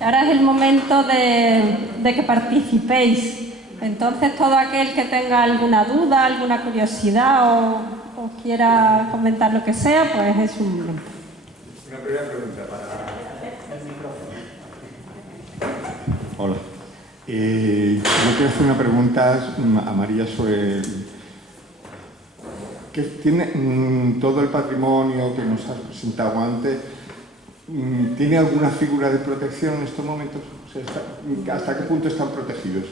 Ahora es el momento de que participéis. Entonces, todo aquel que tenga alguna duda, alguna curiosidad o quiera comentar lo que sea, pues es un momento. Una primera pregunta para el micrófono. Hola. Yo quiero hacer una pregunta a María sobre que tiene todo el patrimonio que nos has presentado antes. ¿Tiene alguna figura de protección en estos momentos? O sea, ¿hasta qué punto están protegidos?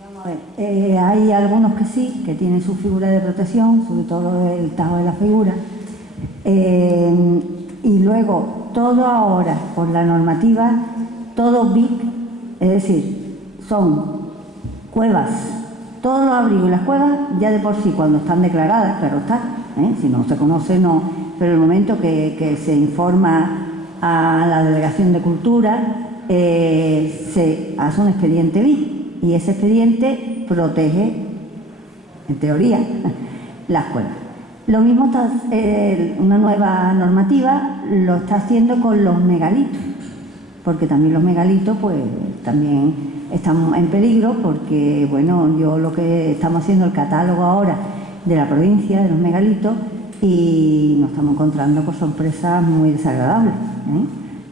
Vamos a ver, hay algunos que sí, que tienen su figura de protección, sobre todo el tajo de la figura. Y luego, todo ahora, por la normativa, todo BIC, es decir, son cuevas. Todos los abrigos y las cuevas, ya de por sí, cuando están declaradas, claro está, si no se conoce, no. Pero el momento que se informa a la Delegación de Cultura, se hace un expediente BIC y ese expediente protege, en teoría, las cuevas. Lo mismo está, una nueva normativa lo está haciendo con los megalitos, porque también los megalitos pues también están en peligro, porque bueno, yo lo que estamos haciendo el catálogo ahora de la provincia de los megalitos y nos estamos encontrando con sorpresas muy desagradables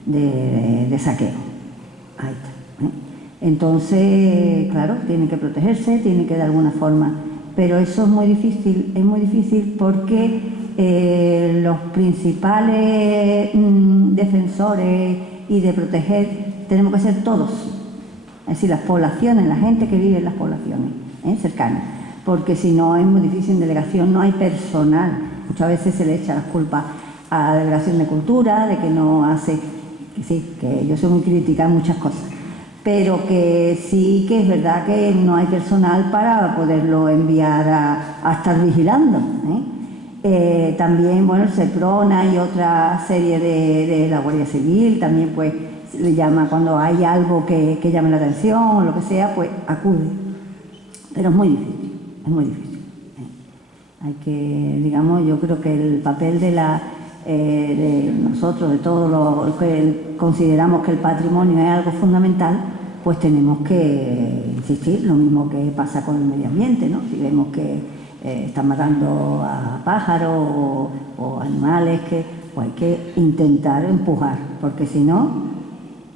de saqueo. Ahí está. Entonces, claro, tiene que protegerse, tiene que de alguna forma, pero eso es muy difícil porque los principales defensores y de proteger tenemos que ser todos, es decir, las poblaciones, la gente que vive en las poblaciones cercanas, porque si no es muy difícil en delegación, no hay personal. Muchas veces se le echa las culpas a la Delegación de Cultura de que no hace, que sí, que yo soy muy crítica en muchas cosas, pero que sí que es verdad que no hay personal para poderlo enviar a estar vigilando. También, bueno, el SEPRONA y otra serie de la Guardia Civil también pues le llama cuando hay algo que llame la atención o lo que sea, pues acude. Pero es muy difícil. Hay que, digamos, yo creo que el papel de nosotros, de todos los que consideramos que el patrimonio es algo fundamental, pues tenemos que insistir, lo mismo que pasa con el medio ambiente, ¿no? Si vemos que están matando a pájaros o animales, pues hay que intentar empujar, porque si no,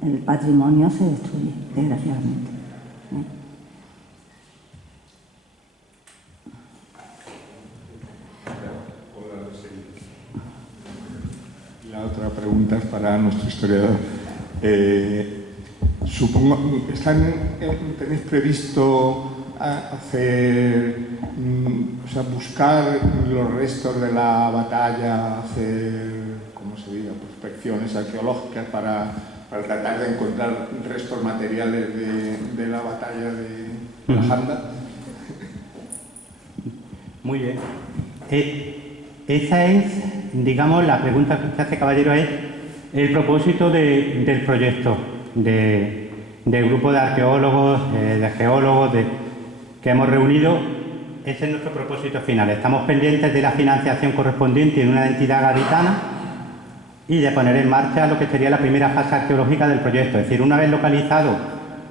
el patrimonio se destruye, desgraciadamente. La otra pregunta es para nuestro historiador. Supongo, ¿tenéis previsto hacer, buscar los restos de la batalla, hacer, ¿cómo se diga?, prospecciones arqueológicas para tratar de encontrar restos materiales de la batalla de la Janda? Muy bien. Esa es, digamos, la pregunta que hace Caballero, es el propósito del proyecto, del grupo de arqueólogos, de geólogos que hemos reunido. Ese es nuestro propósito final. Estamos pendientes de la financiación correspondiente en una entidad gaditana y de poner en marcha lo que sería la primera fase arqueológica del proyecto. Es decir, una vez localizado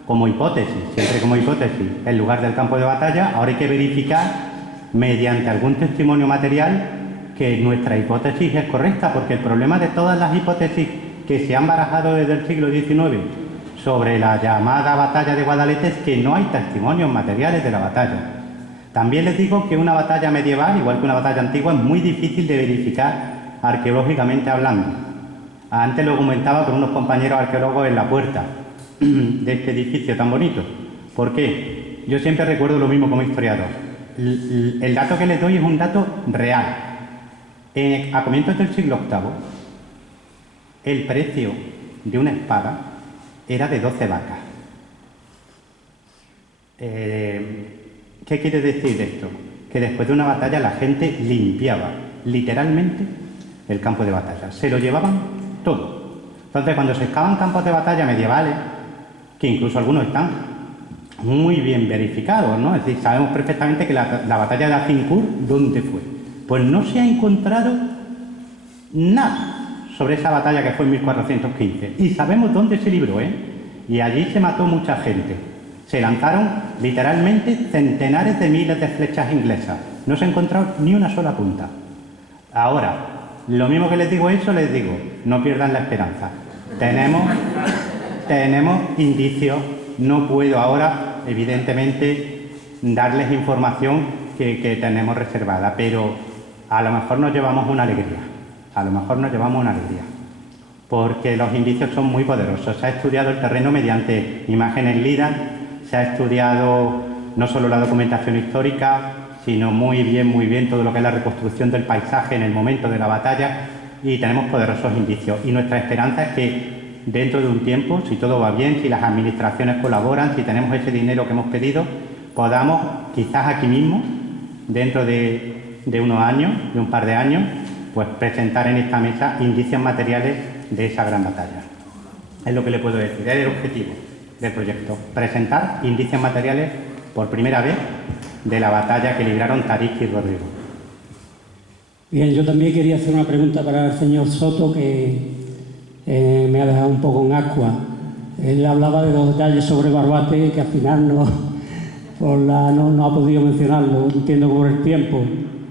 como hipótesis, siempre como hipótesis, el lugar del campo de batalla, ahora hay que verificar mediante algún testimonio material que nuestra hipótesis es correcta, porque el problema de todas las hipótesis que se han barajado desde el siglo XIX sobre la llamada batalla de Guadalete es que no hay testimonios materiales de la batalla. También les digo que una batalla medieval, igual que una batalla antigua, es muy difícil de verificar arqueológicamente hablando. Antes lo comentaba con unos compañeros arqueólogos en la puerta de este edificio tan bonito. ¿Por qué? Yo siempre recuerdo lo mismo como historiador. El dato que les doy es un dato real. A comienzos del siglo VIII, el precio de una espada era de 12 vacas. ¿Qué quiere decir esto? Que después de una batalla la gente limpiaba, literalmente, el campo de batalla. Se lo llevaban todo. Entonces, cuando se excavan campos de batalla medievales, que incluso algunos están muy bien verificados, ¿no? Es decir, sabemos perfectamente que la batalla de Azincourt, ¿dónde fue? Pues no se ha encontrado nada sobre esa batalla que fue en 1415. Y sabemos dónde se libró, y allí se mató mucha gente. Se lanzaron literalmente centenares de miles de flechas inglesas. No se encontró ni una sola punta. Ahora, lo mismo que les digo eso, les digo, no pierdan la esperanza. Tenemos indicios, no puedo ahora, evidentemente, darles información que tenemos reservada, pero a lo mejor nos llevamos una alegría. Porque los indicios son muy poderosos. Se ha estudiado el terreno mediante imágenes LIDAR, se ha estudiado no solo la documentación histórica, sino muy bien todo lo que es la reconstrucción del paisaje en el momento de la batalla, y tenemos poderosos indicios. Y nuestra esperanza es que dentro de un tiempo, si todo va bien, si las administraciones colaboran, si tenemos ese dinero que hemos pedido, podamos, quizás aquí mismo, dentro de unos años, de un par de años, pues presentar en esta mesa indicios materiales de esa gran batalla. Es lo que le puedo decir, es el objetivo del proyecto, presentar indicios materiales por primera vez de la batalla que libraron Tarik y Rodrigo. Bien, yo también quería hacer una pregunta para el señor Soto, que me ha dejado un poco en ascua. Él hablaba de los detalles sobre Barbate, que al final no ha podido mencionarlo, entiendo por el tiempo,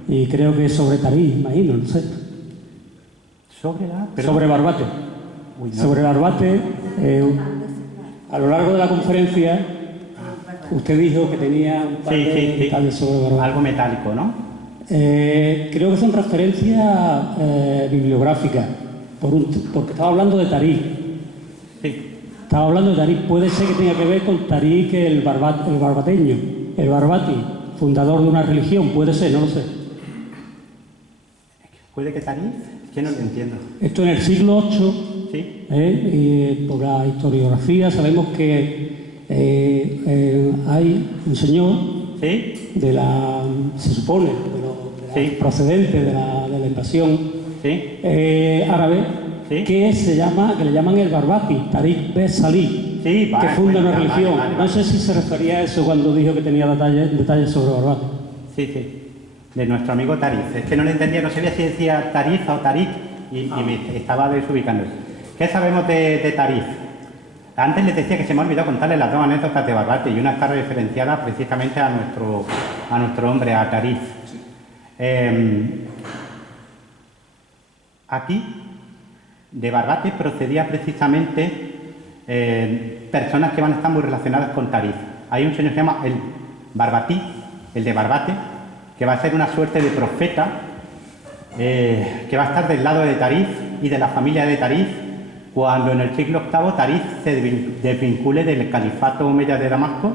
y creo que es sobre Tarik, imagino, no sé. Sobre Barbate. Uy, no. Sobre Barbate, a lo largo de la conferencia, usted dijo que tenía un par de detalles sobre Barbate. Algo metálico, ¿no? Creo que son referencias bibliográficas, porque estaba hablando de Tarik. Sí. Estaba hablando de Tarik. Puede ser que tenga que ver con Tarik el barbateño, el Barbati, fundador de una religión. Puede ser, no lo sé. ¿Puede que Tarik? Es que no lo entiendo. Esto en el siglo VIII, Sí. y por la historiografía sabemos que hay un señor ¿Sí? se supone, Sí. procedente de la invasión ¿Sí? árabe, Sí. que le llaman el Barbati, Tarik Bey Salih, Sí, vale, que funda bueno, una vale, religión. vale. No sé si se refería a eso cuando dijo que tenía detalles sobre Barbati. Sí. De nuestro amigo Tarif. Es que no le entendía, no sabía si decía Tarifa o Tarik y me estaba desubicando. ¿Qué sabemos de Tarif? Antes les decía que se me ha olvidado contarles las dos anécdotas de Barbate, y una está referenciada precisamente a nuestro hombre, a Tarif. Aquí, de Barbate procedía precisamente personas que van a estar muy relacionadas con Tarif. Hay un señor que se llama el Barbatí, el de Barbate, que va a ser una suerte de profeta, que va a estar del lado de Tarif y de la familia de Tarif, cuando en el siglo VIII Tarif se desvincule del califato omeya de Damasco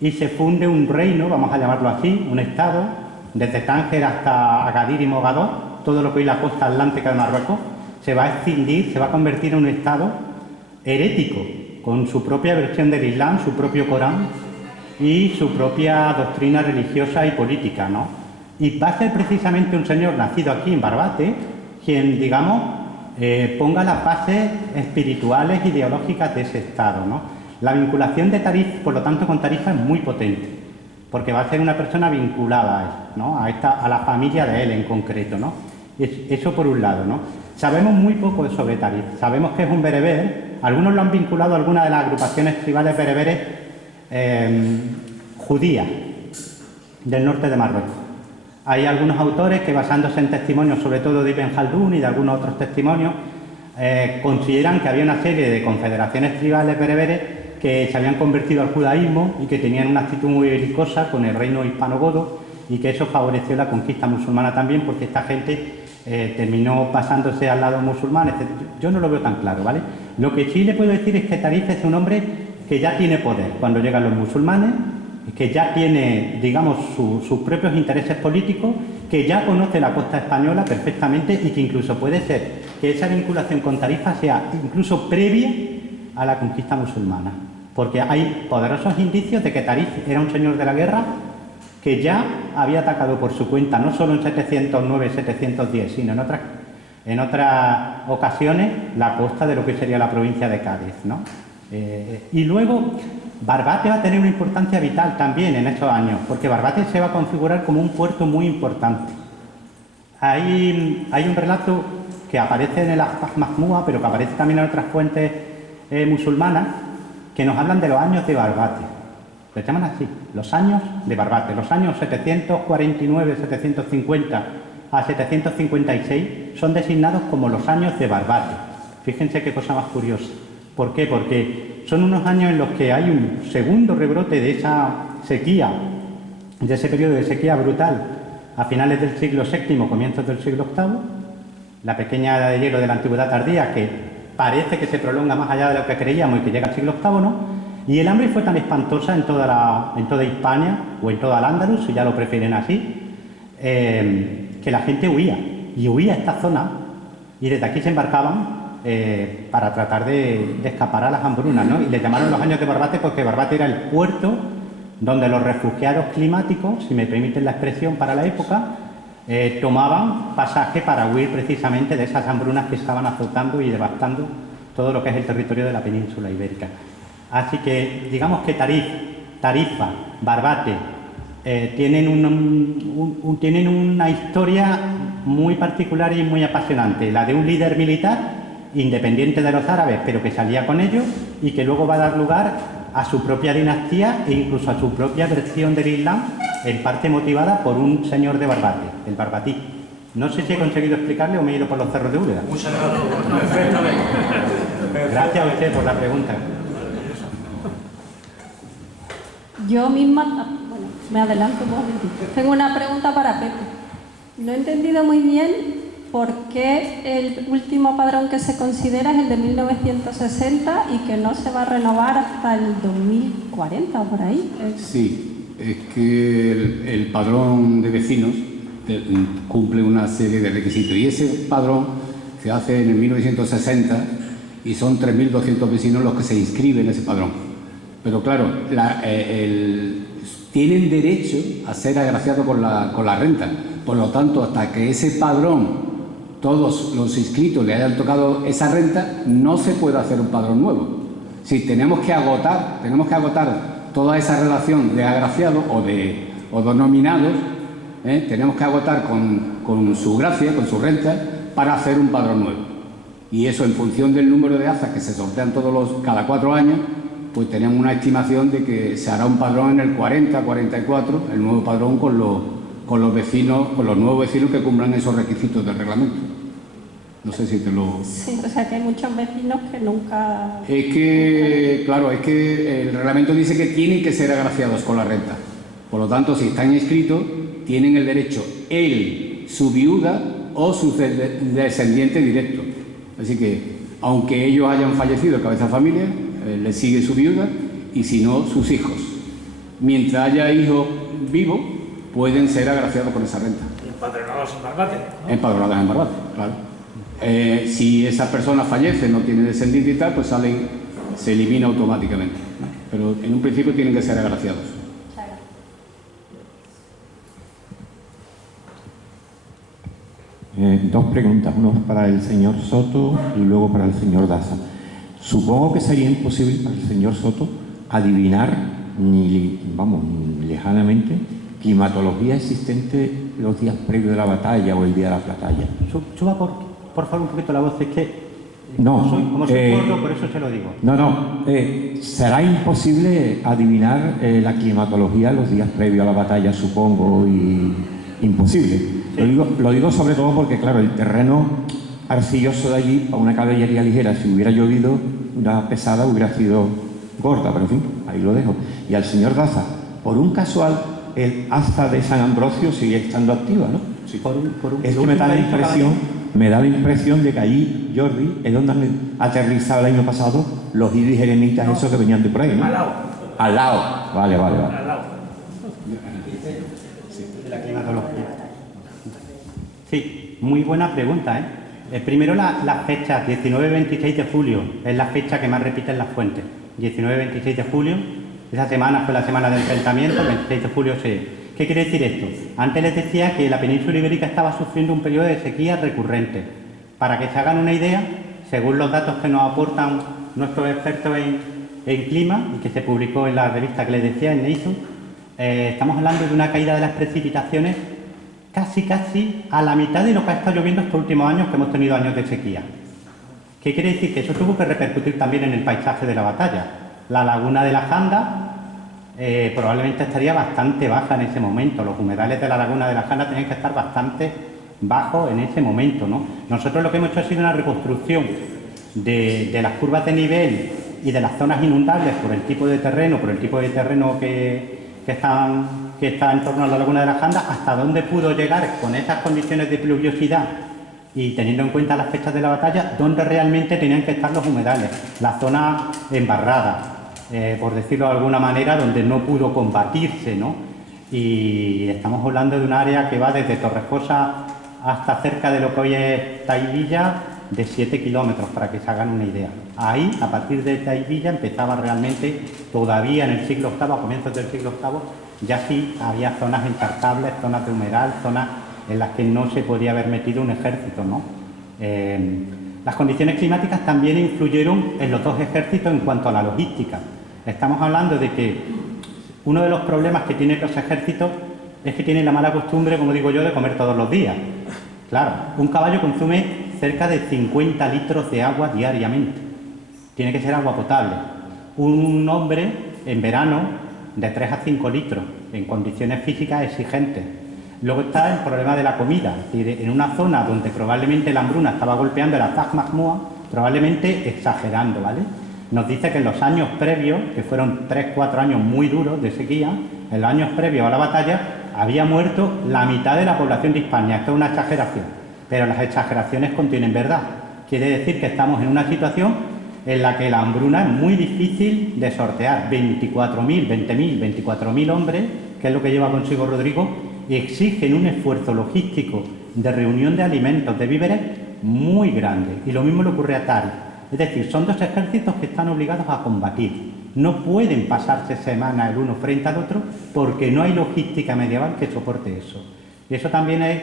y se funde un reino, vamos a llamarlo así, un estado, desde Tánger hasta Agadir y Mogador, todo lo que es la costa atlántica de Marruecos, se va a escindir, se va a convertir en un estado herético, con su propia versión del Islam, su propio Corán y su propia doctrina religiosa y política, ¿no? Y va a ser precisamente un señor nacido aquí en Barbate quien, digamos, ponga las bases espirituales, ideológicas de ese estado, ¿no? La vinculación de Tarif, por lo tanto, con Tarifa es muy potente, porque va a ser una persona vinculada a él, ¿no? A la familia de él en concreto, ¿no? Eso por un lado, ¿no? Sabemos muy poco sobre Tarif. Sabemos que es un bereber. Algunos lo han vinculado a alguna de las agrupaciones tribales bereberes judías del norte de Marruecos. Hay algunos autores que, basándose en testimonios, sobre todo de Ibn Khaldun y de algunos otros testimonios, consideran que había una serie de confederaciones tribales bereberes que se habían convertido al judaísmo y que tenían una actitud muy belicosa con el reino hispano-godo, y que eso favoreció la conquista musulmana también, porque esta gente terminó pasándose al lado musulmán, etc. Yo no lo veo tan claro, ¿vale? Lo que sí le puedo decir es que Tarif es un hombre que ya tiene poder cuando llegan los musulmanes, que ya tiene, digamos, sus propios intereses políticos, que ya conoce la costa española perfectamente, y que incluso puede ser que esa vinculación con Tarifa sea incluso previa a la conquista musulmana, porque hay poderosos indicios de que Tarif era un señor de la guerra que ya había atacado por su cuenta, no solo en 709-710, sino en otras ocasiones, la costa de lo que sería la provincia de Cádiz, ¿no? Y luego Barbate va a tener una importancia vital también en estos años, porque Barbate se va a configurar como un puerto muy importante. Hay un relato que aparece en el Ahkam Mahmúa, pero que aparece también en otras fuentes musulmanas, que nos hablan de los años de Barbate. Le llaman así, los años de Barbate. Los años 749, 750 a 756 son designados como los años de Barbate. Fíjense qué cosa más curiosa. ¿Por qué? Porque son unos años en los que hay un segundo rebrote de esa sequía, de ese periodo de sequía brutal a finales del siglo VII, comienzos del siglo VIII, la pequeña edad de hielo de la antigüedad tardía, que parece que se prolonga más allá de lo que creíamos y que llega al siglo VIII, ¿no? Y el hambre fue tan espantosa en toda Hispania, o en toda Al-Ándalus, si ya lo prefieren así, que la gente huía, y huía a esta zona, y desde aquí se embarcaban para tratar de escapar a las hambrunas, ¿no? Y le llamaron los años de Barbate porque Barbate era el puerto donde los refugiados climáticos, si me permiten la expresión para la época, tomaban pasaje para huir precisamente de esas hambrunas que estaban azotando y devastando todo lo que es el territorio de la península ibérica. Así que digamos que Tarifa, Barbate, tienen una historia muy particular y muy apasionante, la de un líder militar independiente de los árabes, pero que salía con ellos y que luego va a dar lugar a su propia dinastía e incluso a su propia versión del Islam, en parte motivada por un señor de Barbate, el Barbatí. No sé si he conseguido explicarle o me he ido por los cerros de Úbeda. Muchas gracias. Perfectamente. Gracias a usted por la pregunta. Yo misma, bueno, me adelanto un momentito. Tengo una pregunta para Pepe. No he entendido muy bien por qué el último padrón que se considera es el de 1960 y que no se va a renovar hasta el 2040 o por ahí. Sí, es que el padrón de vecinos cumple una serie de requisitos y ese padrón se hace en el 1960 y son 3.200 vecinos los que se inscriben en ese padrón. Pero claro, tienen derecho a ser agraciados con la renta. Por lo tanto, hasta que ese padrón, todos los inscritos le hayan tocado esa renta, no se puede hacer un padrón nuevo. Si tenemos que agotar toda esa relación de agraciados o de nominados, tenemos que agotar con su gracia, con su renta, para hacer un padrón nuevo. Y eso, en función del número de azas que se sortean cada 4 años, pues tenemos una estimación de que se hará un padrón en el 40, 44, el nuevo padrón con los vecinos, con los nuevos vecinos que cumplan esos requisitos del reglamento. No sé si te lo... Sí, o sea que hay muchos vecinos que nunca... Es que el reglamento dice que tienen que ser agraciados con la renta. Por lo tanto, si están inscritos, tienen el derecho él, su viuda o su descendiente directo. Así que, aunque ellos hayan fallecido cabeza de familia, le sigue su viuda y si no, sus hijos. Mientras haya hijos vivos, pueden ser agraciados con esa renta. Empadronados en Barbate, ¿no? Empadronados en Barbate, claro. Si esa persona fallece, no tiene descendiente y tal, pues se elimina automáticamente, ¿no? Pero en un principio tienen que ser agraciados. Dos preguntas, uno para el señor Soto y luego para el señor Daza. Supongo que sería imposible para el señor Soto adivinar ni lejanamente climatología existente los días previos de la batalla o el día de la batalla. Suba por favor un poquito la voz, es que no, como soy gordo, por eso se lo digo. Será imposible adivinar la climatología los días previos a la batalla, supongo, y imposible. Sí. Lo digo sobre todo porque, claro, el terreno arcilloso de allí, para una caballería ligera, si hubiera llovido, una pesada hubiera sido gorda, pero en fin, ahí lo dejo. Y al señor Daza, por un casual, el asta de San Ambrosio sigue estando activa, ¿no? Sí, es que me da la impresión de que allí, Jordi, es donde han aterrizado el año pasado los ibis eremitas esos que venían de por ahí, ¿no? Al lado. Vale. Al lado. De la climatología. Sí, muy buena pregunta, ¿eh? Primero las fechas, 19-26 de julio, es la fecha que más repiten las fuentes. 19-26 de julio, esa semana fue la semana del enfrentamiento, el 26 de julio se... ¿Qué quiere decir esto? Antes les decía que la península ibérica estaba sufriendo un periodo de sequía recurrente. Para que se hagan una idea, según los datos que nos aportan nuestros expertos en clima y que se publicó en la revista que les decía, en Nature, estamos hablando de una caída de las precipitaciones casi a la mitad de lo que ha estado lloviendo estos últimos años, que hemos tenido años de sequía. ¿Qué quiere decir? Que eso tuvo que repercutir también en el paisaje de la batalla. La laguna de la Janda probablemente estaría bastante baja en ese momento. Los humedales de la laguna de la Janda tienen que estar bastante bajos en ese momento, ¿no? Nosotros lo que hemos hecho ha sido una reconstrucción de las curvas de nivel y de las zonas inundables por el tipo de terreno, que está en torno a la laguna de la Janda, hasta dónde pudo llegar con esas condiciones de pluviosidad y teniendo en cuenta las fechas de la batalla, dónde realmente tenían que estar los humedales, la zona embarrada, por decirlo de alguna manera, donde no pudo combatirse, ¿no? Y estamos hablando de un área que va desde Torrejosa hasta cerca de lo que hoy es Taivilla, de 7 kilómetros, para que se hagan una idea. Ahí, a partir de Taivilla, empezaba realmente, todavía en el siglo VIII, a comienzos del siglo VIII, ya sí había zonas encharcables, zonas de humedal, zonas en las que no se podía haber metido un ejército, ¿no? Las condiciones climáticas también influyeron en los dos ejércitos en cuanto a la logística. Estamos hablando de que uno de los problemas que tienen los ejércitos es que tienen la mala costumbre, como digo yo, de comer todos los días. Claro, un caballo consume cerca de 50 litros de agua diariamente. Tiene que ser agua potable. Un hombre, en verano, de 3 a 5 litros, en condiciones físicas exigentes. Luego está el problema de la comida. Es decir, en una zona donde probablemente la hambruna estaba golpeando el Azaz Mahmud, probablemente exagerando, ¿vale? Nos dice que en los años previos, que fueron 3-4 años muy duros de sequía, en los años previos a la batalla, había muerto la mitad de la población de Hispania. Esto es una exageración, pero las exageraciones contienen verdad. Quiere decir que estamos en una situación en la que la hambruna es muy difícil de sortear. 24.000 hombres, que es lo que lleva consigo Rodrigo, exigen un esfuerzo logístico de reunión de alimentos, de víveres, muy grande. Y lo mismo le ocurre a Tari. Es decir, son dos ejércitos que están obligados a combatir. No pueden pasarse semanas el uno frente al otro porque no hay logística medieval que soporte eso. Y eso también es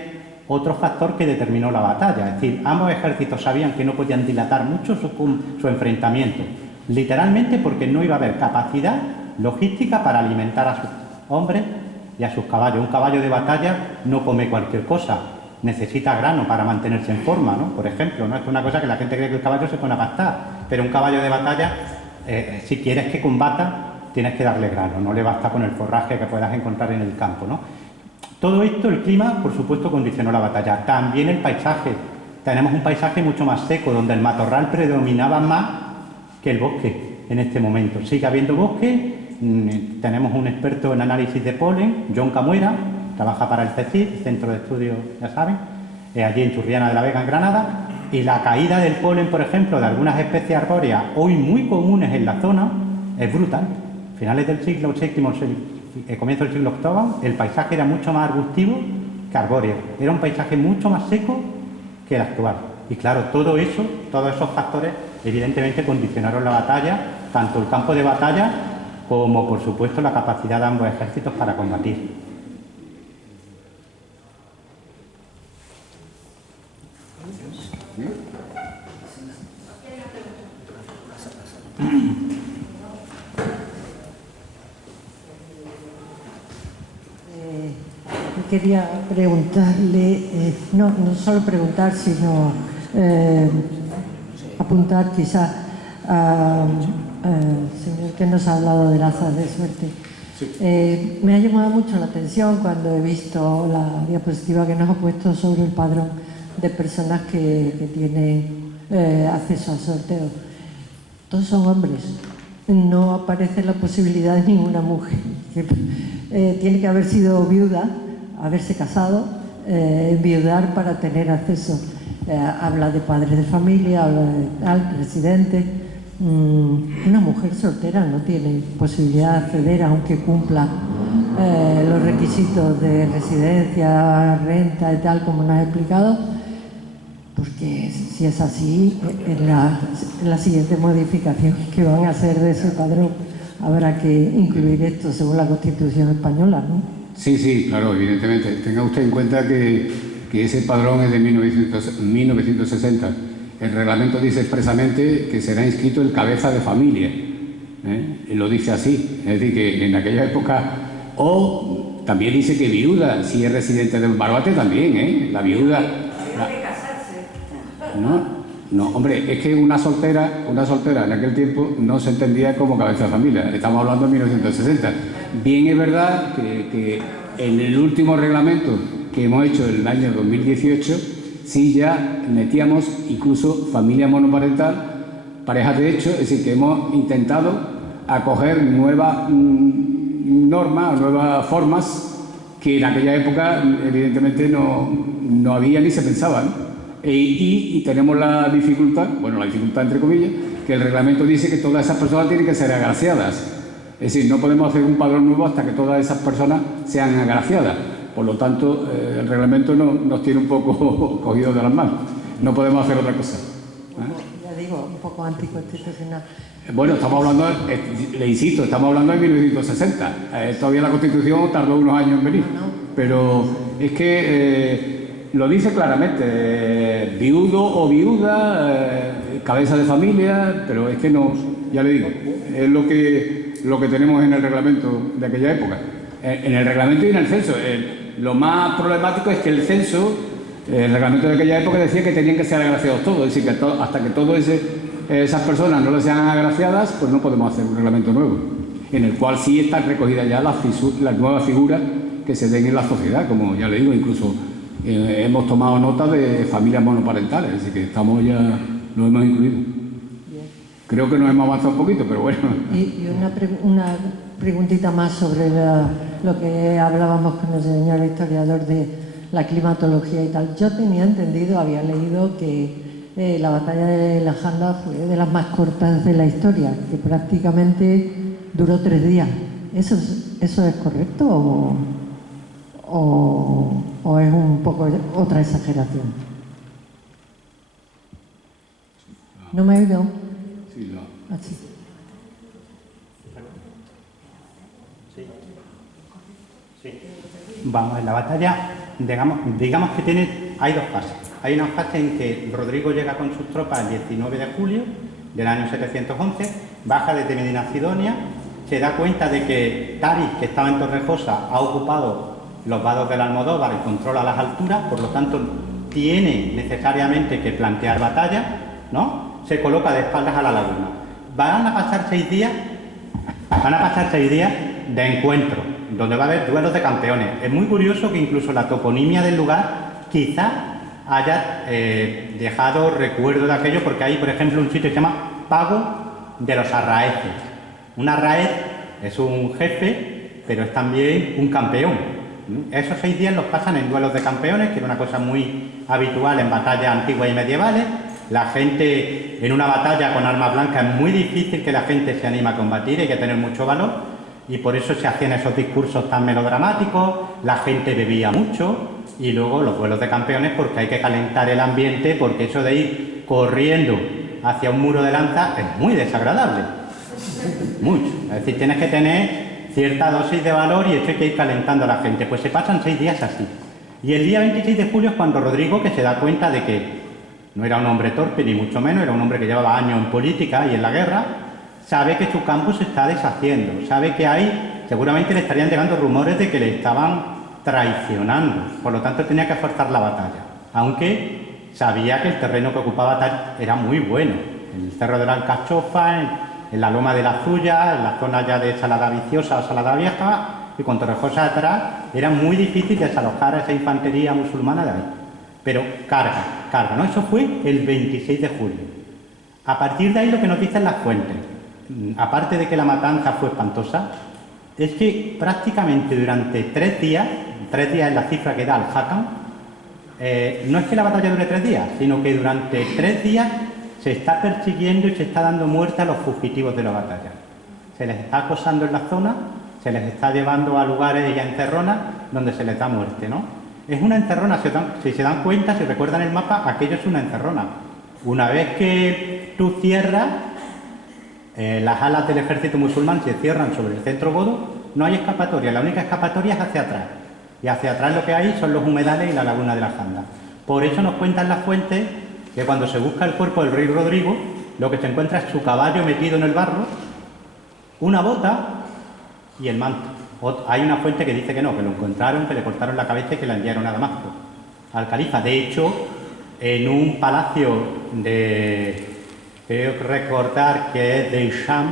otro factor que determinó la batalla. Es decir, ambos ejércitos sabían que no podían dilatar mucho su enfrentamiento. Literalmente porque no iba a haber capacidad logística para alimentar a sus hombres y a sus caballos. Un caballo de batalla no come cualquier cosa. Necesita grano para mantenerse en forma, ¿no? Por ejemplo, ¿no? Esto es una cosa que la gente cree que el caballo se pone a pastar, pero un caballo de batalla, si quieres que combata, tienes que darle grano, no le basta con el forraje que puedas encontrar en el campo, ¿no? Todo esto, el clima, por supuesto, condicionó la batalla. También el paisaje. Tenemos un paisaje mucho más seco, donde el matorral predominaba más que el bosque en este momento. Sigue habiendo bosque, tenemos un experto en análisis de polen, John Camuera, trabaja para el CECID, Centro de Estudios, ya saben, allí en Churriana de la Vega, en Granada, y la caída del polen, por ejemplo, de algunas especies arbóreas, hoy muy comunes en la zona, es brutal. Finales del siglo VII, comienzo del siglo VIII, el paisaje era mucho más arbustivo que arbóreo. Era un paisaje mucho más seco que el actual. Y claro, todo eso, todos esos factores, evidentemente condicionaron la batalla, tanto el campo de batalla como, por supuesto, la capacidad de ambos ejércitos para combatir. Quería preguntarle, no solo preguntar, sino apuntar quizá al señor que nos ha hablado del azar de suerte. Sí. Me ha llamado mucho la atención cuando he visto la diapositiva que nos ha puesto sobre el padrón de personas que tienen acceso al sorteo. Todos son hombres. No aparece la posibilidad de ninguna mujer. Tiene que haber sido viuda, haberse casado, enviudar para tener acceso. Habla de padres de familia, habla de tal, residente. Una mujer soltera no tiene posibilidad de acceder aunque cumpla los requisitos de residencia, renta y tal, como nos ha explicado, porque si es así, en la siguiente modificación que van a hacer de ese padrón habrá que incluir esto según la Constitución española, ¿no? Sí, claro, evidentemente. Tenga usted en cuenta que ese padrón es de 1960. El reglamento dice expresamente que será inscrito el cabeza de familia. Lo dice así. Es decir, que en aquella época... O también dice que viuda, si es residente del Barbate también, La viuda... Tiene que casarse. ¿No? No, hombre, es que una soltera en aquel tiempo no se entendía como cabeza de familia. Estamos hablando de 1960. Bien es verdad que en el último reglamento que hemos hecho en el año 2018, sí ya metíamos incluso familia monoparental, parejas de hecho, es decir, que hemos intentado acoger nuevas normas, nuevas formas que en aquella época evidentemente no había ni se pensaba, ¿no? Y tenemos la dificultad entre comillas, que el reglamento dice que todas esas personas tienen que ser agraciadas. Es decir, no podemos hacer un padrón nuevo hasta que todas esas personas sean agraciadas. Por lo tanto, el reglamento nos tiene un poco cogidos de las manos. No podemos hacer otra cosa. Ya digo, un poco anticonstitucional. Bueno, estamos hablando, le insisto, estamos hablando de 1960. Todavía la Constitución tardó unos años en venir. Pero es que lo dice claramente, viudo o viuda, cabeza de familia, pero es que no, ya le digo, es lo que tenemos en el reglamento de aquella época. En el reglamento y en el censo. Lo más problemático es que el censo, el reglamento de aquella época decía que tenían que ser agraciados todos, es decir, que hasta que todas esas personas no les sean agraciadas, pues no podemos hacer un reglamento nuevo, en el cual sí están recogidas ya las nuevas figuras que se den en la sociedad, como ya le digo, incluso hemos tomado nota de familias monoparentales, así que estamos ya, lo hemos incluido. Bien. Creo que nos hemos avanzado un poquito, pero bueno. Y una preguntita más sobre lo que hablábamos con el señor historiador de la climatología y tal. Yo tenía entendido, había leído que la batalla de la Janda fue de las más cortas de la historia, que prácticamente duró 3 días. ¿Eso es correcto o es un poco otra exageración? ¿No me ha oído? Sí, no. Así. Vamos, en la batalla, digamos que hay 2 fases. Hay una fase en que Rodrigo llega con sus tropas el 19 de julio del año 711, baja desde Medina Sidonia, se da cuenta de que Taris, que estaba en Torrejosa, ha ocupado los vados del Almodóvar y controla las alturas, por lo tanto tiene necesariamente que plantear batalla, ¿no? Se coloca de espaldas a la laguna. Van a pasar 6 días de encuentro, donde va a haber duelos de campeones. Es muy curioso que incluso la toponimia del lugar quizá haya dejado recuerdo de aquello, porque hay, por ejemplo, un sitio que se llama Pago de los Arraeces. Un arraez es un jefe, pero es también un campeón. Esos 6 días los pasan en duelos de campeones, que era una cosa muy habitual en batallas antiguas y medievales. La gente, en una batalla con armas blancas, es muy difícil que la gente se anime a combatir, hay que tener mucho valor, y por eso se hacían esos discursos tan melodramáticos, la gente bebía mucho, y luego los duelos de campeones, porque hay que calentar el ambiente, porque eso de ir corriendo hacia un muro de lanza es muy desagradable. Mucho. Es decir, tienes que tener cierta dosis de valor y eso hay que ir calentando a la gente. Pues se pasan 6 días así. Y el día 26 de julio es cuando Rodrigo, que se da cuenta de que no era un hombre torpe, ni mucho menos, era un hombre que llevaba años en política y en la guerra, sabe que su campo se está deshaciendo, sabe que seguramente le estarían llegando rumores de que le estaban traicionando, por lo tanto tenía que forzar la batalla, aunque sabía que el terreno que ocupaba era muy bueno, el Cerro de la Alcachofa, en la Loma de la Zulla, en la zona ya de Salada Viciosa o Salada Vieja, y con Torrejosa atrás, era muy difícil desalojar a esa infantería musulmana de ahí. Pero carga, ¿no? Eso fue el 26 de julio. A partir de ahí lo que nos dicen las fuentes, aparte de que la matanza fue espantosa, es que prácticamente durante 3 días es la cifra que da el Hakam, no es que la batalla dure 3 días, sino que durante 3 días se está persiguiendo y se está dando muerte a los fugitivos de la batalla. Se les está acosando en la zona, se les está llevando a lugares y a encerronas donde se les da muerte, ¿no? Es una encerrona, si se dan cuenta, si recuerdan el mapa, aquello es una encerrona. Una vez que tú cierras, las alas del ejército musulmán se cierran sobre el centro godo, no hay escapatoria, la única escapatoria es hacia atrás. Y hacia atrás lo que hay son los humedales y la laguna de la Janda. Por eso nos cuentan las fuentes que cuando se busca el cuerpo del rey Rodrigo, lo que se encuentra es su caballo metido en el barro, una bota y el manto. Hay una fuente que dice que no, que lo encontraron, que le cortaron la cabeza y que la enviaron a Damasco, al califa. De hecho, en un palacio de, creo recordar que es de Hisham,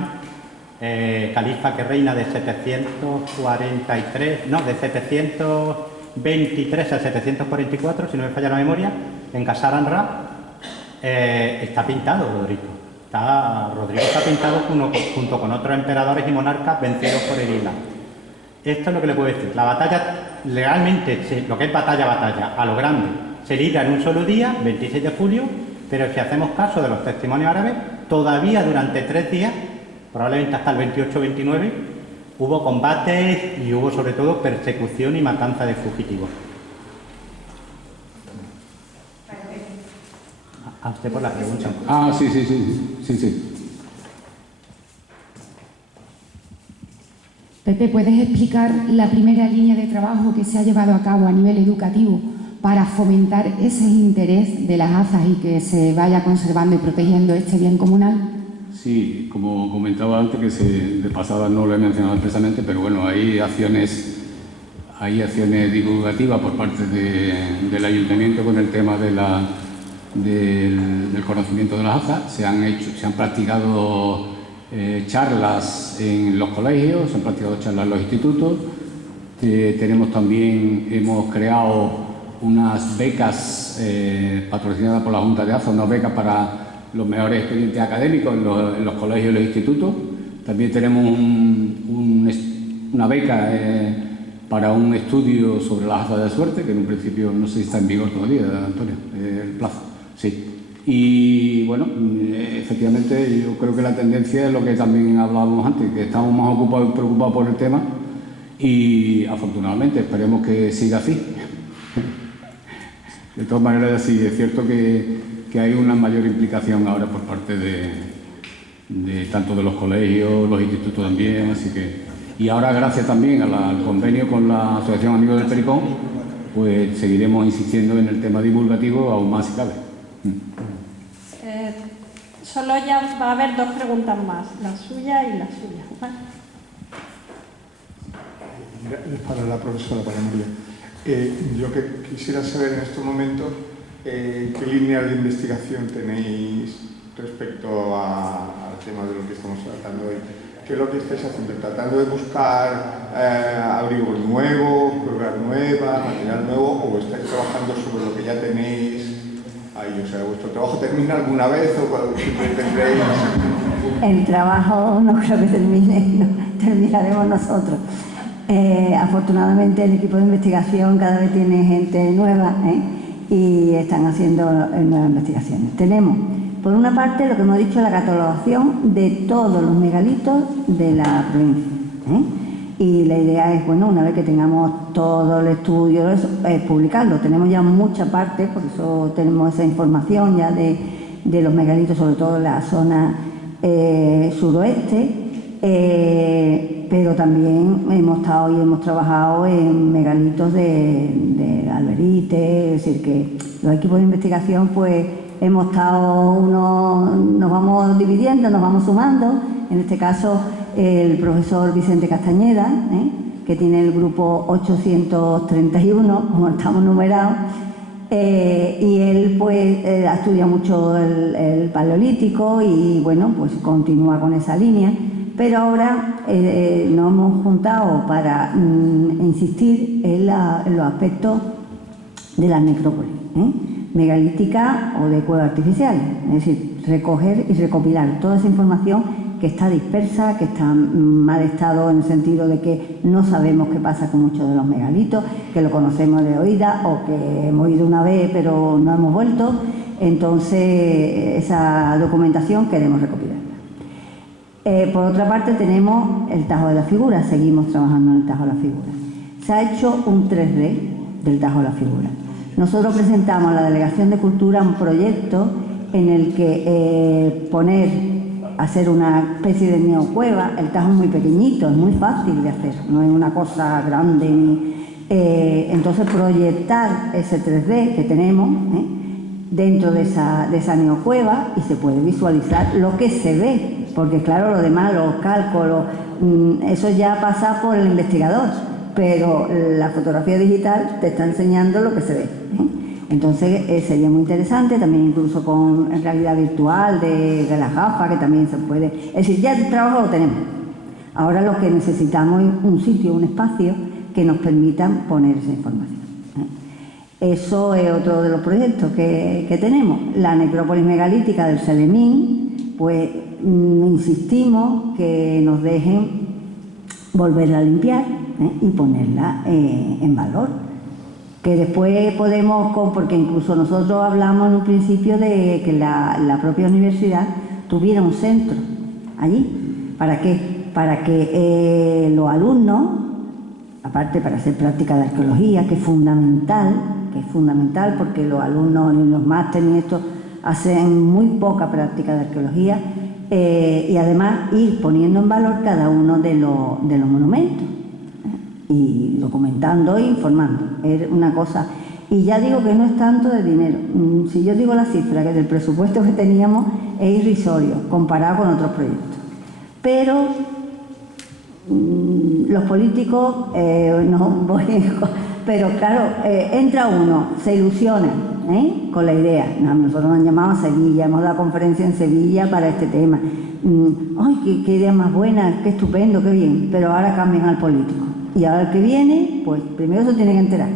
califa que reina de 743, no, de 723 a 744, si no me falla la memoria, en Kasaranra, está pintado Rodrigo. Rodrigo está pintado junto con otros emperadores y monarcas vencidos por el Islam. Esto es lo que le puedo decir. La batalla, legalmente, lo que es batalla, a lo grande, se libra en un solo día, 26 de julio, pero si hacemos caso de los testimonios árabes, todavía durante 3 días, probablemente hasta el 28-29, hubo combates y hubo sobre todo persecución y matanza de fugitivos. A usted por la pregunta. Sí. Pepe, ¿puedes explicar la primera línea de trabajo que se ha llevado a cabo a nivel educativo para fomentar ese interés de las azas y que se vaya conservando y protegiendo este bien comunal? Sí, como comentaba antes, que de pasada no lo he mencionado expresamente, pero bueno, hay acciones divulgativas por parte del ayuntamiento con el tema del conocimiento de las azas. Se han practicado charlas en los colegios, se han practicado charlas en los institutos. Hemos creado unas becas patrocinadas por la Junta de AZA, unas becas para los mejores expedientes académicos en los colegios y los institutos. También tenemos una beca para un estudio sobre las azas de suerte, que en un principio no sé si está en vigor todavía, Antonio, el plazo. Sí. Y bueno, efectivamente yo creo que la tendencia es lo que también hablábamos antes, que estamos más ocupados y preocupados por el tema y afortunadamente esperemos que siga así. De todas maneras, sí, es cierto que hay una mayor implicación ahora por parte de tanto de los colegios, los institutos también, así que... Y ahora, gracias también al convenio con la Asociación Amigos del Pericón, pues seguiremos insistiendo en el tema divulgativo aún más si cabe. Solo ya va a haber 2 preguntas más, la suya y la suya. ¿Vale? Para la profesora, para María. Yo que quisiera saber en estos momentos qué línea de investigación tenéis respecto al tema de lo que estamos tratando hoy. ¿Qué es lo que estáis haciendo? ¿Tratando de buscar abrigos nuevos, pruebas nuevas, material nuevo, o estáis trabajando sobre lo que ya tenéis ahí? O sea, ¿vuestro trabajo termina alguna vez o siempre tendréis...? El trabajo no creo que termine, no, terminaremos nosotros. Afortunadamente el equipo de investigación cada vez tiene gente nueva y están haciendo nuevas investigaciones. Tenemos, por una parte, lo que hemos dicho, la catalogación de todos los megalitos de la provincia. Y la idea es, bueno, una vez que tengamos todo el estudio, publicarlo. Tenemos ya mucha parte, por eso tenemos esa información ya de los megalitos, sobre todo en la zona suroeste. Pero también hemos estado y hemos trabajado en megalitos de Alberite, es decir, que los equipos de investigación pues hemos estado, nos vamos dividiendo, nos vamos sumando. En este caso el profesor Vicente Castañeda, que tiene el grupo 831, como estamos numerados, y él pues ha estudiado mucho el paleolítico y bueno, pues continúa con esa línea. Pero ahora nos hemos juntado para insistir en los aspectos de las necrópolis, megalítica o de cuevas artificiales. Es decir, recoger y recopilar toda esa información que está dispersa, que está en mal estado en el sentido de que no sabemos qué pasa con muchos de los megalitos, que lo conocemos de oídas o que hemos ido una vez pero no hemos vuelto. Entonces, esa documentación queremos recopilar. Por otra parte tenemos el Tajo de la Figura, seguimos trabajando en el Tajo de la Figura. Se ha hecho un 3D del Tajo de la Figura. Nosotros presentamos a la Delegación de Cultura un proyecto en el que hacer una especie de neocueva. El Tajo es muy pequeñito, es muy fácil de hacer, no es una cosa grande. Entonces proyectar ese 3D que tenemos dentro de esa neocueva y se puede visualizar lo que se ve. Porque claro, lo demás, los cálculos, eso ya pasa por el investigador, pero la fotografía digital te está enseñando lo que se ve. Entonces sería muy interesante, también incluso con realidad virtual, de las gafas, que también se puede... Es decir, ya el trabajo lo tenemos. Ahora lo que necesitamos es un sitio, un espacio que nos permitan poner esa información. Eso es otro de los proyectos que tenemos. La necrópolis megalítica del Selemín, pues insistimos que nos dejen volverla a limpiar y ponerla en valor. Que después podemos, porque incluso nosotros hablamos en un principio de que la propia universidad tuviera un centro allí. ¿Para qué? Para que los alumnos, aparte para hacer práctica de arqueología, que es fundamental porque los alumnos en los másteres y esto hacen muy poca práctica de arqueología, y además ir poniendo en valor cada uno de los monumentos y documentando e informando. Es una cosa, y ya digo que no es tanto de dinero. Si yo digo la cifra que del presupuesto que teníamos es irrisorio comparado con otros proyectos, pero los políticos pero claro, entra uno, se ilusiona con la idea. Nosotros nos han llamado a Sevilla, hemos dado conferencia en Sevilla para este tema. ¡Ay, qué idea más buena, qué estupendo, qué bien! Pero ahora cambian al político. Y ahora el que viene, pues primero se tiene que enterar.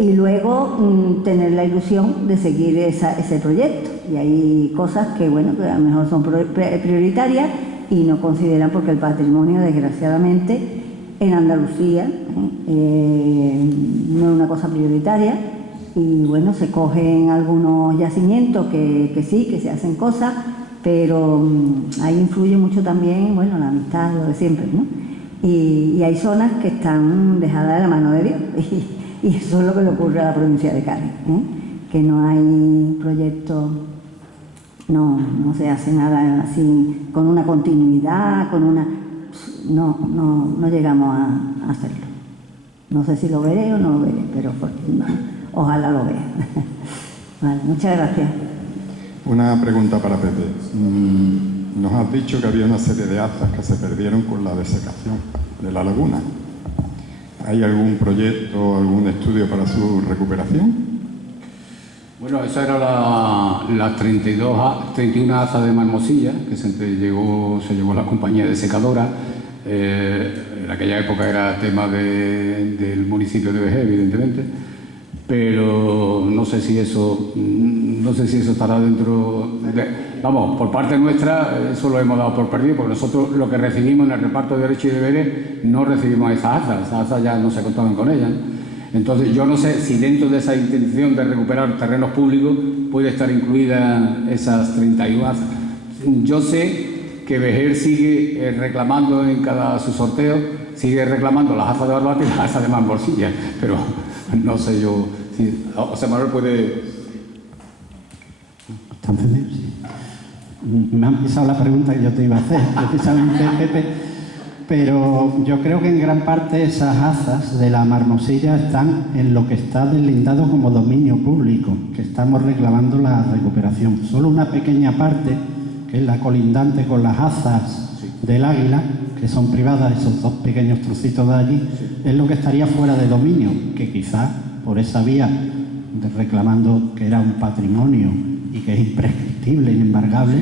Y luego tener la ilusión de seguir ese proyecto. Y hay cosas que, bueno, que a lo mejor son prioritarias y no consideran, porque el patrimonio, desgraciadamente, en Andalucía no es una cosa prioritaria. Y bueno, se cogen algunos yacimientos que sí, que se hacen cosas, pero ahí influye mucho también, bueno, la amistad, lo de siempre, ¿no? Y hay zonas que están dejadas de la mano de Dios, y eso es lo que le ocurre a la provincia de Cádiz, que no hay proyectos, no se hace nada así, con una continuidad, no llegamos a hacerlo. No sé si lo veré o no lo veré, pero ojalá lo vea. Vale, muchas gracias. Una pregunta para Pepe. Nos has dicho que había una serie de hazas que se perdieron con la desecación de la laguna. ¿Hay algún proyecto, algún estudio para su recuperación? Bueno, esa era las 31 hazas de Marmosilla, que se llevó la compañía desecadora. En aquella época era tema del municipio de Vejer, evidentemente, pero no sé si eso estará dentro de... Vamos, por parte nuestra, eso lo hemos dado por perdido, porque nosotros lo que recibimos en el reparto de derechos y deberes no recibimos esas hazas ya no se contaban con ellas, ¿no? Entonces, yo no sé si dentro de esa intención de recuperar terrenos públicos puede estar incluida esas 31 hazas. Yo sé que Vejer sigue reclamando en cada su sorteo, sigue reclamando las hazas de Barbate y las hazas de Marmosilla, pero no sé yo si... José Manuel puede... Me ha empezado la pregunta que yo te iba a hacer, precisamente, Pepe, pero yo creo que en gran parte esas hazas de la Marmosilla están en lo que está deslindado como dominio público, que estamos reclamando la recuperación. Solo una pequeña parte, que es la colindante con las hazas del Águila, que son privadas, esos dos pequeños trocitos de allí, es lo que estaría fuera de dominio, que quizás por esa vía, reclamando que era un patrimonio y que es imprescriptible, inembargable,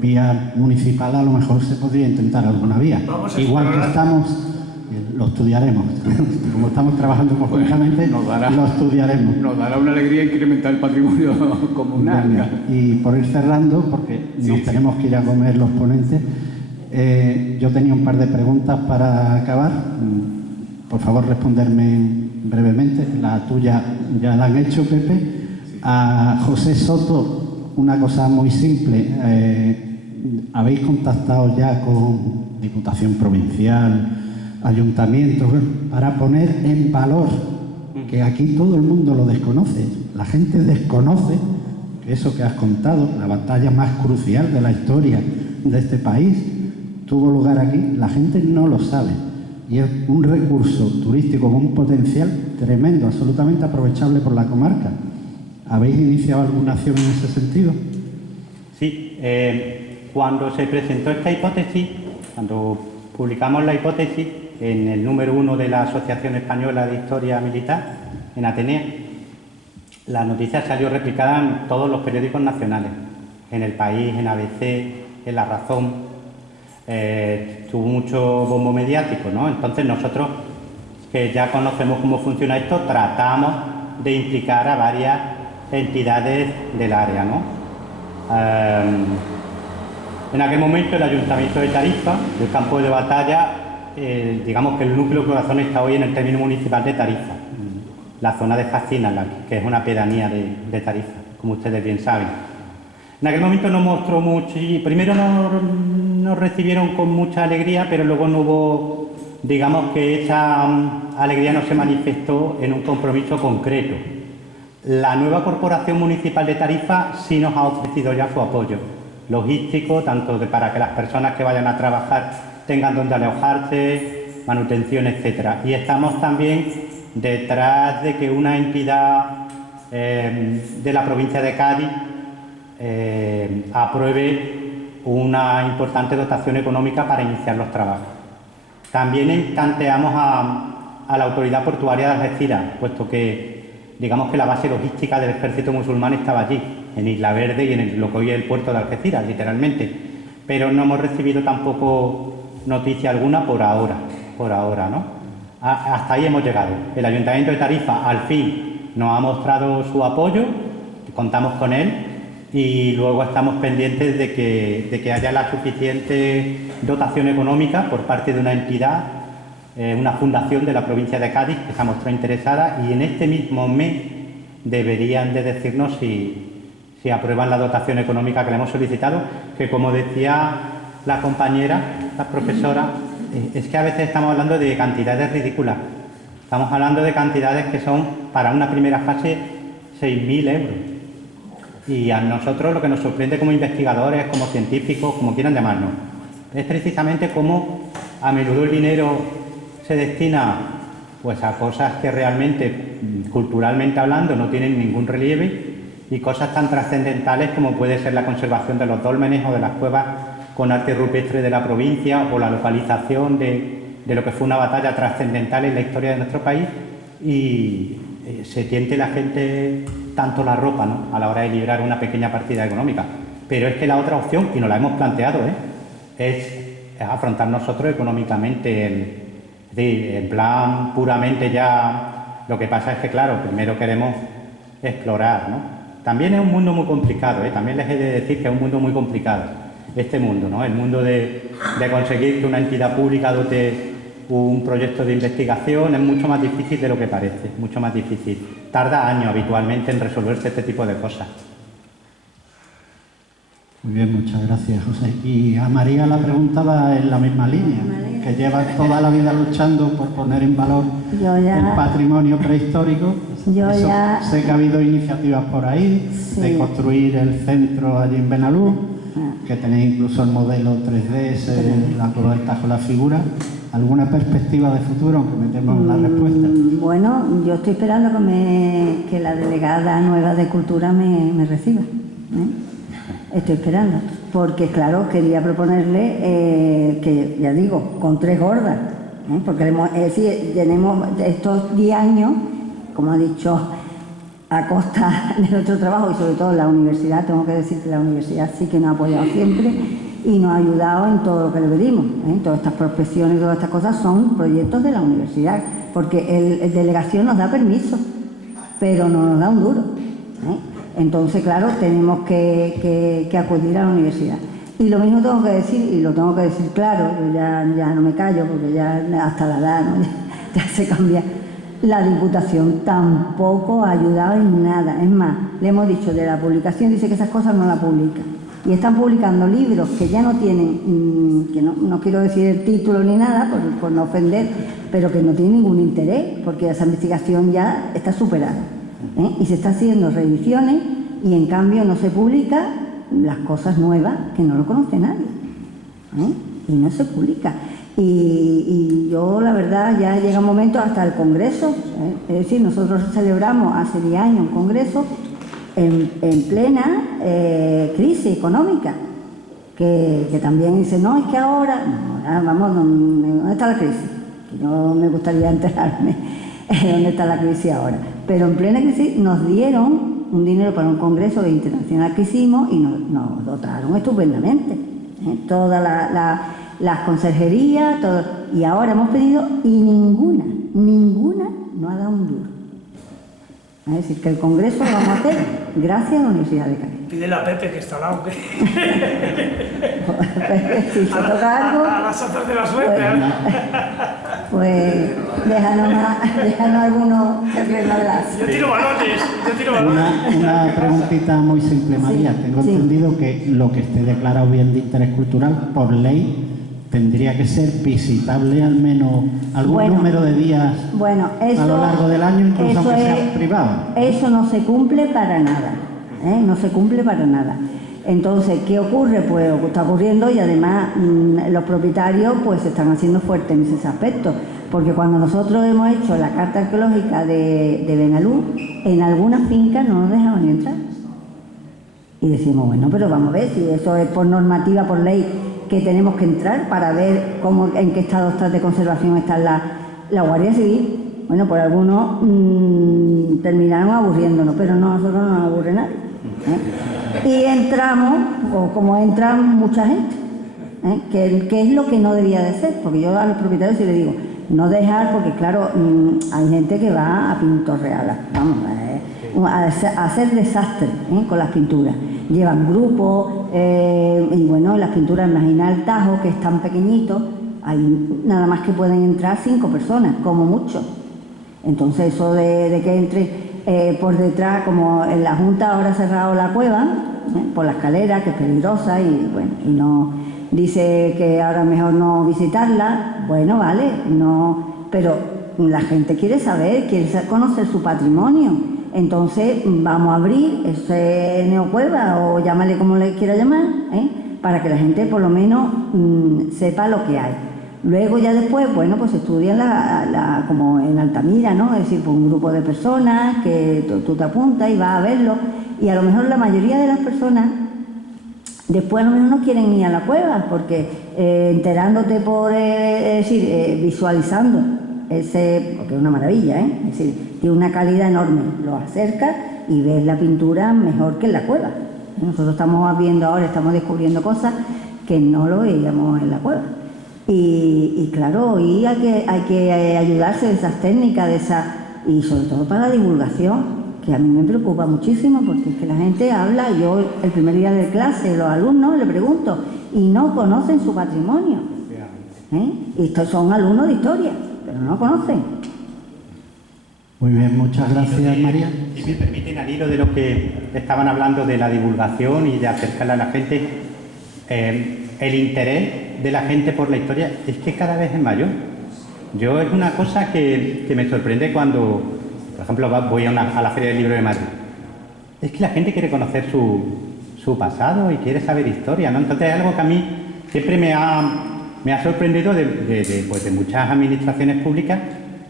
vía municipal a lo mejor se podría intentar alguna vía. Igual que estamos, lo estudiaremos, como estamos trabajando conjuntamente, lo estudiaremos. Nos dará una alegría incrementar el patrimonio comunal. Y por ir cerrando, porque nos tenemos que ir a comer los ponentes, yo tenía un par de preguntas para acabar. Por favor, responderme brevemente. La tuya ya la han hecho, Pepe. A José Soto, una cosa muy simple. ¿Habéis contactado ya con Diputación Provincial, ayuntamientos, para poner en valor, que aquí todo el mundo lo desconoce? La gente desconoce que eso que has contado, la batalla más crucial de la historia de este país, tuvo lugar aquí. La gente no lo sabe. Y es un recurso turístico con un potencial tremendo, absolutamente aprovechable por la comarca. ¿Habéis iniciado alguna acción en ese sentido? Sí, cuando se presentó esta hipótesis, cuando publicamos la hipótesis en el número 1 de la Asociación Española de Historia Militar, en Atenea. La noticia salió replicada en todos los periódicos nacionales, en El País, en ABC, en La Razón. Tuvo mucho bombo mediático, ¿no? Entonces nosotros, que ya conocemos cómo funciona esto, tratamos de implicar a varias entidades del área, ¿no? En aquel momento el Ayuntamiento de Tarifa, del campo de batalla, digamos que el núcleo corazón está hoy en el término municipal de Tarifa, la zona de Jacina, que es una pedanía de Tarifa, como ustedes bien saben. En aquel momento nos mostró mucho, y primero nos recibieron con mucha alegría, pero luego no hubo, digamos que esa alegría no se manifestó en un compromiso concreto. La nueva Corporación Municipal de Tarifa sí nos ha ofrecido ya su apoyo logístico, tanto para que las personas que vayan a trabajar tengan donde alojarse, manutención, etcétera. Y estamos también detrás de que una entidad de la provincia de Cádiz apruebe una importante dotación económica para iniciar los trabajos. También tanteamos a la autoridad portuaria de Algeciras, puesto que digamos que la base logística del ejército musulmán estaba allí, en Isla Verde y en lo que hoy es el puerto de Algeciras, literalmente. Pero no hemos recibido tampoco noticia alguna por ahora, ¿no? Hasta ahí hemos llegado. El Ayuntamiento de Tarifa, al fin, nos ha mostrado su apoyo, contamos con él, y luego estamos pendientes de que haya la suficiente dotación económica por parte de una entidad, una fundación de la provincia de Cádiz que se ha mostrado interesada, y en este mismo mes deberían de decirnos si aprueban la dotación económica que le hemos solicitado, que como decía la compañera, la profesora, es que a veces estamos hablando de cantidades ridículas. Estamos hablando de cantidades que son, para una primera fase, 6.000 euros. Y a nosotros lo que nos sorprende como investigadores, como científicos, como quieran llamarnos, es precisamente cómo a menudo el dinero se destina pues a cosas que realmente, culturalmente hablando, no tienen ningún relieve, y cosas tan trascendentales como puede ser la conservación de los dólmenes o de las cuevas con arte rupestre de la provincia, o la localización de lo que fue una batalla trascendental en la historia de nuestro país, y se tiente la gente tanto la ropa, ¿no?, a la hora de librar una pequeña partida económica. Pero es que la otra opción, y nos la hemos planteado, es afrontar nosotros económicamente, en plan puramente ya. Lo que pasa es que, claro, primero queremos explorar, ¿no? También es un mundo muy complicado, también les he de decir que es un mundo muy complicado, este mundo, ¿no? El mundo de conseguir que una entidad pública dote un proyecto de investigación es mucho más difícil de lo que parece, mucho más difícil. Tarda años habitualmente en resolverse este tipo de cosas. Muy bien, muchas gracias, José. Y a María la pregunta va en la misma línea, que lleva toda la vida luchando por poner en valor el patrimonio prehistórico. Sé que ha habido iniciativas por ahí, de construir el centro allí en Benalú, que tenéis incluso el modelo 3D, la Cueva del Tajo, la figura. ¿Alguna perspectiva de futuro, aunque metemos la respuesta? Bueno, yo estoy esperando que la delegada nueva de Cultura me reciba. Estoy esperando, porque claro, quería proponerle que, ya digo, con 3 gordas, porque tenemos estos 10 años, como ha dicho, a costa de nuestro trabajo, y sobre todo la universidad. Tengo que decir que la universidad sí que nos ha apoyado siempre y nos ha ayudado en todo lo que le pedimos. Todas estas prospecciones y todas estas cosas son proyectos de la universidad, porque el delegación nos da permiso, pero no nos da un duro. Entonces, claro, tenemos que acudir a la universidad. Y lo mismo tengo que decir, y lo tengo que decir claro, yo ya no me callo, porque ya hasta la edad, ¿no? ya se cambia. La Diputación tampoco ha ayudado en nada. Es más, le hemos dicho de la publicación, dice que esas cosas no la publica. Y están publicando libros que ya no tienen, que no quiero decir el título ni nada, por no ofender, pero que no tienen ningún interés, porque esa investigación ya está superada. Y se está haciendo revisiones, y en cambio no se publica las cosas nuevas que no lo conoce nadie. Y no se publica. Y yo, la verdad, ya llega un momento hasta el Congreso, es decir, nosotros celebramos hace 10 años un Congreso en plena crisis económica, que también dice, no, es que ahora, vamos, ¿dónde está la crisis? Que yo me gustaría enterarme dónde está la crisis ahora. Pero en plena crisis nos dieron un dinero para un congreso internacional que hicimos y nos dotaron estupendamente. Todas las conserjerías, todo, y ahora hemos pedido y ninguna no ha dado un duro. Es decir, que el congreso lo vamos a hacer gracias a la Universidad de Cádiz. Pídele a Pepe, que está al lado. Si se toca algo, a las azas de la suerte. pues déjanos algunos terrenos. Yo tiro balones. Una preguntita muy simple, María. Tengo entendido que lo que esté declarado bien de interés cultural, por ley, tendría que ser visitable al menos algún número de días a lo largo del año, incluso aunque sea privado. Eso no se cumple para nada, no se cumple para nada. Entonces, ¿qué ocurre? Pues lo que está ocurriendo, y además los propietarios pues se están haciendo fuertes en ese aspecto, porque cuando nosotros hemos hecho la carta arqueológica de Benalú, en algunas fincas no nos dejaban ni entrar. Y decimos, bueno, pero vamos a ver si eso es por normativa, por ley, que tenemos que entrar para ver en qué estado de conservación está la Guardia Civil. Bueno, por algunos terminaron aburriéndonos, pero no, a nosotros no nos aburre nadie. Y entramos, como entran mucha gente, que es lo que no debía de ser, porque yo a los propietarios sí les digo, no dejar, porque claro, hay gente que va a pintorrearlas, vamos, a hacer desastre con las pinturas. Llevan grupos, y bueno, las pinturas, imagina el Tajo, que es tan pequeñito, hay nada más que pueden entrar 5 personas, como mucho. Entonces eso de que entre por detrás, como en la Junta ahora ha cerrado la cueva, por la escalera, que es peligrosa, y bueno, y no dice que ahora mejor no visitarla, bueno, vale, no, pero la gente quiere saber, quiere conocer su patrimonio. Entonces vamos a abrir ese neocueva, o llámale como le quiera llamar, para que la gente por lo menos sepa lo que hay. Luego ya después, bueno, pues estudian como en Altamira, ¿no? Es decir, pues un grupo de personas que tú te apuntas y vas a verlo, y a lo mejor la mayoría de las personas después a lo mejor no quieren ir a la cueva, porque enterándote visualizando porque es una maravilla, es decir, tiene una calidad enorme, lo acercas y ves la pintura mejor que en la cueva. Nosotros estamos viendo ahora, estamos descubriendo cosas que no lo veíamos en la cueva. Y claro, y hay que ayudarse de esas técnicas, y sobre todo para la divulgación, que a mí me preocupa muchísimo, porque es que la gente habla, yo el primer día de clase, los alumnos le pregunto, y no conocen su patrimonio. Y estos son alumnos de historia, pero no conocen. Muy bien, muchas gracias, María. Si me permiten, al hilo de lo que estaban hablando de la divulgación y de acercarla a la gente, el interés de la gente por la historia es que cada vez es mayor. Yo es una cosa que me sorprende cuando, por ejemplo, voy a la Feria del Libro de Madrid. Es que la gente quiere conocer su pasado y quiere saber historia, ¿no? Entonces es algo que a mí siempre me ha sorprendido de muchas administraciones públicas,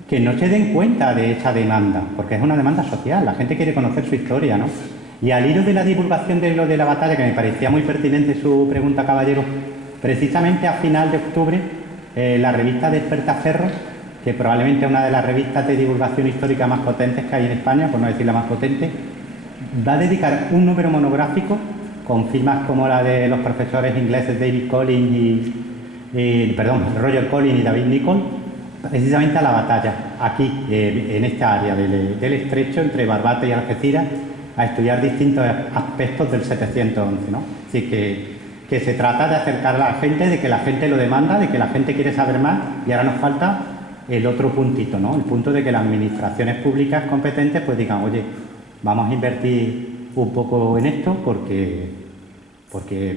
que no se den cuenta de esa demanda, porque es una demanda social, la gente quiere conocer su historia, ¿no? Y al hilo de la divulgación de lo de la batalla, que me parecía muy pertinente su pregunta, caballero, precisamente a final de octubre, la revista Despertaferros, que probablemente es una de las revistas de divulgación histórica más potentes que hay en España, por no decir la más potente, va a dedicar un número monográfico con firmas como la de los profesores ingleses David Collins Roger Collins y David Nicholl, precisamente a la batalla, aquí, en esta área del estrecho entre Barbate y Algeciras, a estudiar distintos aspectos del 711, ¿no? Así que se trata de acercar a la gente, de que la gente lo demanda, de que la gente quiere saber más, y ahora nos falta el otro puntito, ¿no? El punto de que las administraciones públicas competentes pues digan, oye, vamos a invertir un poco en esto porque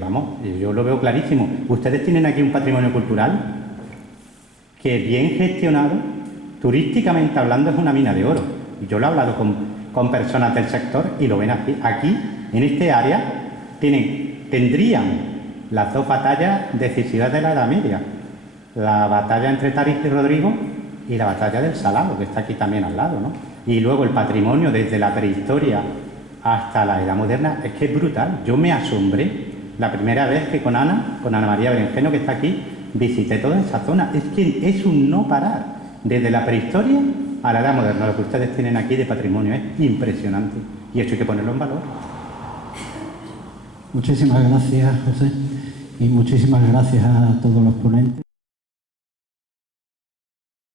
vamos, yo lo veo clarísimo. Ustedes tienen aquí un patrimonio cultural que bien gestionado, turísticamente hablando, es una mina de oro. Y yo lo he hablado con personas del sector y lo ven aquí. Aquí, en este área, tendrían las 2 batallas decisivas de la Edad Media. La batalla entre Tarís y Rodrigo y la batalla del Salado, que está aquí también al lado, ¿no? Y luego el patrimonio desde la prehistoria hasta la Edad Moderna, es que es brutal. Yo me asombré la primera vez que con Ana María Berenjeno, que está aquí, visité toda esa zona. Es que es un no parar, desde la prehistoria a la edad moderna. Lo que ustedes tienen aquí de patrimonio es impresionante y esto hay que ponerlo en valor. Muchísimas gracias, José, y muchísimas gracias a todos los ponentes.